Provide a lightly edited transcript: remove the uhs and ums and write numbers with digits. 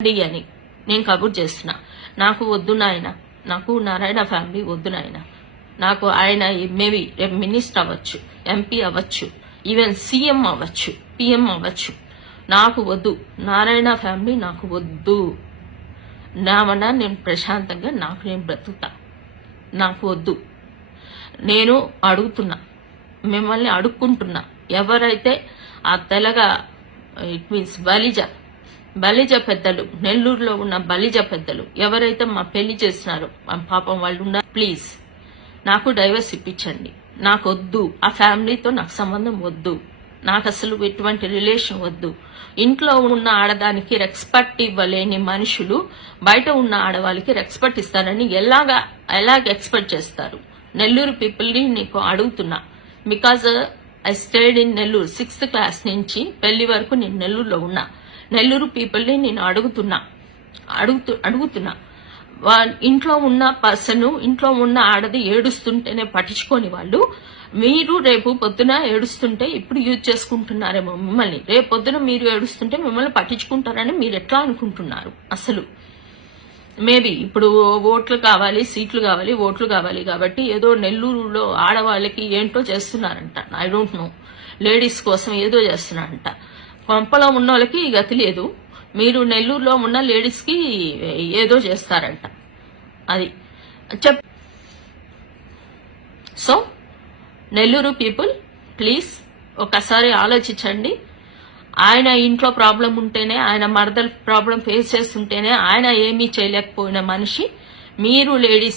అని నేను కబుర్ చేస్తున్నా. నాకు వద్దు నాయన, నాకు నారాయణ ఫ్యామిలీ వద్దు నాయన. నాకు ఆయన మేబీ మినిస్టర్ అవ్వచ్చు, ఎంపీ అవ్వచ్చు, ఈవెన్ సీఎం అవ్వచ్చు, పిఎం అవ్వచ్చు. నాకు వద్దు, నారాయణ ఫ్యామిలీ నాకు వద్దు. నామన్నా నేను ప్రశాంతంగా నేను బ్రతుకుతా. నాకు వద్దు. నేను అడుగుతున్నా, మిమ్మల్ని అడుక్కుంటున్నా. ఎవరైతే ఆ తెలగా ఇట్ మీన్స్ బలిజ పెద్దలు, నెల్లూరులో ఉన్న బలిజ పెద్దలు ఎవరైతే మా పెళ్లి చేస్తున్నారో పాపం వాళ్ళు ఉన్నారు, ప్లీజ్ నాకు డైవర్స్ ఇప్పించండి. నాకు వద్దు, ఆ ఫ్యామిలీతో నాకు సంబంధం వద్దు, నాకు అసలు ఎటువంటి రిలేషన్ వద్దు. ఇంట్లో ఉన్న ఆడదానికి రెస్పెక్ట్ ఇవ్వలేని మనుషులు బయట ఉన్న ఆడవాళ్ళకి రెస్పెక్ట్ ఇస్తారని ఎలాగ ఎక్స్పెక్ట్ చేస్తారు? నెల్లూరు పీపుల్ని నీకు అడుగుతున్నా. Because I stayed in Nellore 6th class నుంచి పెళ్లి వరకు నేను నెల్లూరులో ఉన్నా. నెల్లూరు పీపుల్ని నేను అడుగుతున్నా. ఇంట్లో ఉన్న పర్సన్, ఇంట్లో ఉన్న ఆడది ఏడుస్తుంటేనే పట్టించుకోని వాళ్ళు, మీరు రేపు పొద్దున ఏడుస్తుంటే ఇప్పుడు యూజ్ చేసుకుంటున్నారేమో మిమ్మల్ని. రేపు పొద్దున మీరు ఏడుస్తుంటే మిమ్మల్ని పట్టించుకుంటారని మీరు ఎట్లా అనుకుంటున్నారు? అసలు మేబీ ఇప్పుడు ఓట్లు కావాలి, సీట్లు కావాలి, ఓట్లు కావాలి కాబట్టి ఏదో నెల్లూరులో ఆడవాళ్ళకి ఏంటో చేస్తున్నారంట. ఐ డోంట్ నో, లేడీస్ కోసం ఏదో చేస్తున్నారంట. పంపలో ఉన్న వాళ్ళకి గతి లేదు, మీరు నెల్లూరులో ఉన్న లేడీస్ కి ఏదో చేస్తారంట. అది సో నెల్లూరు పీపుల్ ప్లీజ్ ఒకసారి ఆలోచించండి. ఆయన ఇంట్లో ప్రాబ్లం ఉంటేనే, ఆయన మరదల ప్రాబ్లం ఫేస్ చేస్తుంటేనే ఆయన ఏమీ చేయలేకపోయిన మనిషి. మీరు లేడీస్